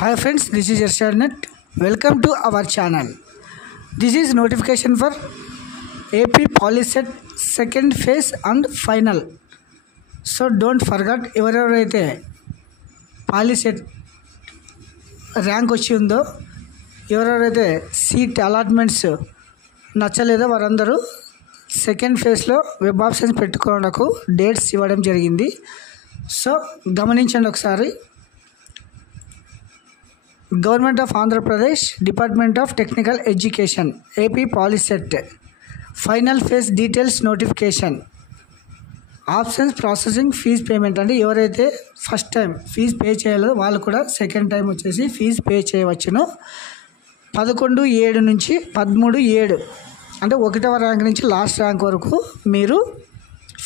Hi friends, this is Irshadnet. Welcome to our channel. This is notification for AP Polyset second phase and final. So don't forget, ఎవరెవరైతే POLYCET rank వచ్చి ఉందో, ఎవరెవరైతే seat allotments నచ్చలేదో వారందరూ second ఫేజ్లో web options పెట్టుకోవడానికి dates ఇవ్వడం జరిగింది. So గమనించండి ఒకసారి. Government of Andhra Pradesh Department of Technical Education AP POLYCET final phase details notification options processing fees payment. అంటే ఎవరైతే ఫస్ట్ టైం ఫీజు పే చేయలేదో వాళ్ళు కూడా సెకండ్ టైం వచ్చేసి ఫీజు పే చేయవచ్చును. 11/7 నుంచి 13/7 అంటే 1వ ర్యాంక్ నుంచి లాస్ట్ ర్యాంక్ వరకు మీరు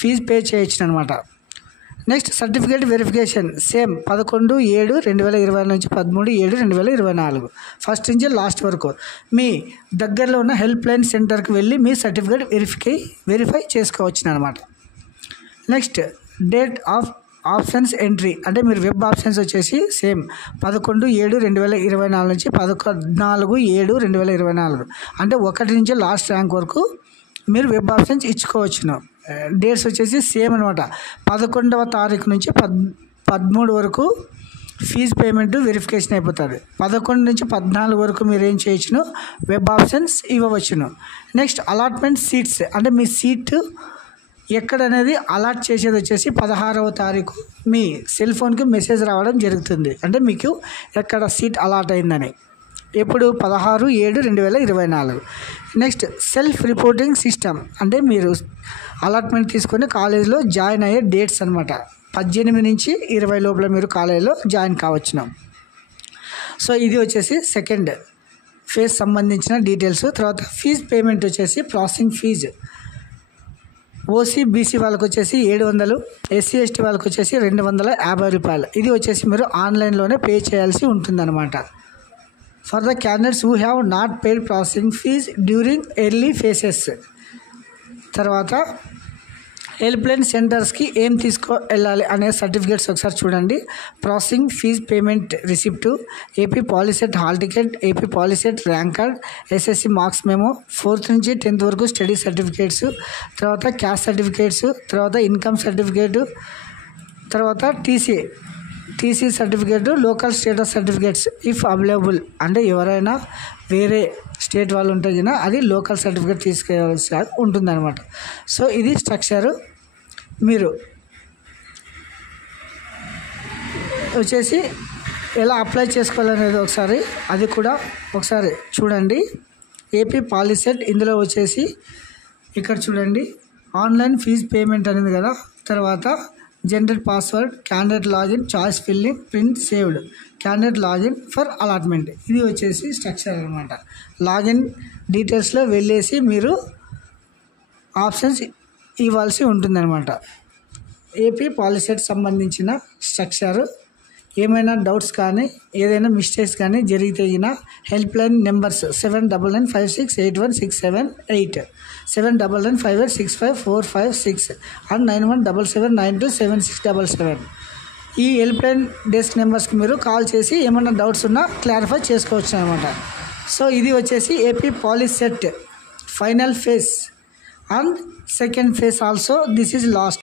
ఫీజు పే చేయొచ్చు అనమాట. నెక్స్ట్ సర్టిఫికేట్ వెరిఫికేషన్ సేమ్ 11/7/2020 నుంచి 13/7/2024 ఫస్ట్ నుంచి లాస్ట్ వరకు మీ దగ్గరలో ఉన్న హెల్ప్ లైన్ సెంటర్కి వెళ్ళి మీ సర్టిఫికేట్ వెరిఫై చేసుకోవచ్చు అనమాట. Next date of options entry అంటే మీరు వెబ్ ఆప్షన్స్ వచ్చేసి సేమ్ 11/7/2024 నుంచి 14/7/2024 అంటే 1 నుంచి లాస్ట్ ర్యాంక్ వరకు మీరు వెబ్ ఆప్షన్స్ ఇచ్చుకోవచ్చును. డేట్స్ వచ్చేసి సేమ్ అనమాట. 11వ తారీఖు నుంచి 13 వరకు ఫీజు పేమెంట్ వెరిఫికేషన్ అయిపోతుంది. 11 నుంచి 14 వరకు మీరు ఏం చేయొచ్చును, వెబ్ ఆప్షన్స్ ఇవ్వవచ్చును. నెక్స్ట్ అలాట్మెంట్ సీట్స్ అంటే మీ సీటు ఎక్కడనేది అలాట్ చేసేది వచ్చేసి 16వ తారీఖు మీ సెల్ ఫోన్కి మెసేజ్ రావడం జరుగుతుంది. అంటే మీకు ఎక్కడ సీట్ అలాట్ అయిందని. ఎప్పుడు 16/7/2024. నెక్స్ట్ సెల్ఫ్ రిపోర్టింగ్ సిస్టమ్ అంటే మీరు అలాట్మెంట్ తీసుకొని కాలేజీలో జాయిన్ అయ్యే డేట్స్ అనమాట. 18 నుంచి 20 లోపల మీరు కాలేజీలో జాయిన్ కావచ్చును. సో ఇది వచ్చేసి సెకండ్ ఫేజ్ సంబంధించిన డీటెయిల్స్. తర్వాత ఫీజ్ పేమెంట్ వచ్చేసి ప్రాసెసింగ్ ఫీజు ఓసీ బీసీ వాళ్ళకి వచ్చేసి 700, ఎస్సీ ఎస్టీ వాళ్ళకి వచ్చేసి 250 రూపాయలు. ఇది వచ్చేసి మీరు ఆన్లైన్లోనే పే చేయాల్సి ఉంటుందన్నమాట. For the candidates who have not paid processing fees during early phases. తర్వాత హెల్ప్ లైన్ సెంటర్స్కి ఏం వెళ్ళాలి అనే సర్టిఫికేట్స్ ఒకసారి చూడండి. Processing fees payment receipt, AP POLYCET hall ticket, AP POLYCET rank card, SSC marks memo, 4th నుంచి 10th వరకు study certificates, తర్వాత క్యాస్ట్ సర్టిఫికేట్స్, తర్వాత ఇన్కమ్ సర్టిఫికేటు, తర్వాత TC certificate, local status certificates if available అంటే ఎవరైనా వేరే స్టేట్ వాళ్ళు ఉంటే కదా అది లోకల్ సర్టిఫికేట్ తీసుకెళ్ళాల్సి ఉంటుందన్నమాట. సో ఇది స్ట్రక్చరు. మీరు వచ్చేసి ఎలా అప్లై చేసుకోవాలనేది ఒకసారి అది కూడా ఒకసారి చూడండి. ఏపీ పాలిసెట్ ఇందులో వచ్చేసి ఇక్కడ చూడండి ఆన్లైన్ ఫీజ్ పేమెంట్ అనేది కదా. తర్వాత generate password, candidate login, choice filling, print saved, candidate login for allotment. ఇది వచ్చేసి స్ట్రక్చర్ అనమాట. లాగిన్ డీటెయిల్స్లో వెళ్ళేసి మీరు ఆప్షన్స్ ఇవ్వాల్సి ఉంటుందన్నమాట. ఏపీ పాలిసెట్ సంబంధించిన స్ట్రక్చరు. ఏమైనా డౌట్స్ కానీ ఏదైనా మిస్టేక్స్ కానీ జరిగితే హెల్ప్ లైన్ నెంబర్స్ 7995681678, 7995865456 అండ్ 9177927677. ఈ హెల్ప్ లైన్ డెస్క్ నెంబర్స్కి మీరు కాల్ చేసి ఏమైనా డౌట్స్ ఉన్నా క్లారిఫై చేసుకోవచ్చు అనమాట. సో ఇది వచ్చేసి AP POLYCET final phase and second phase also. This is lost.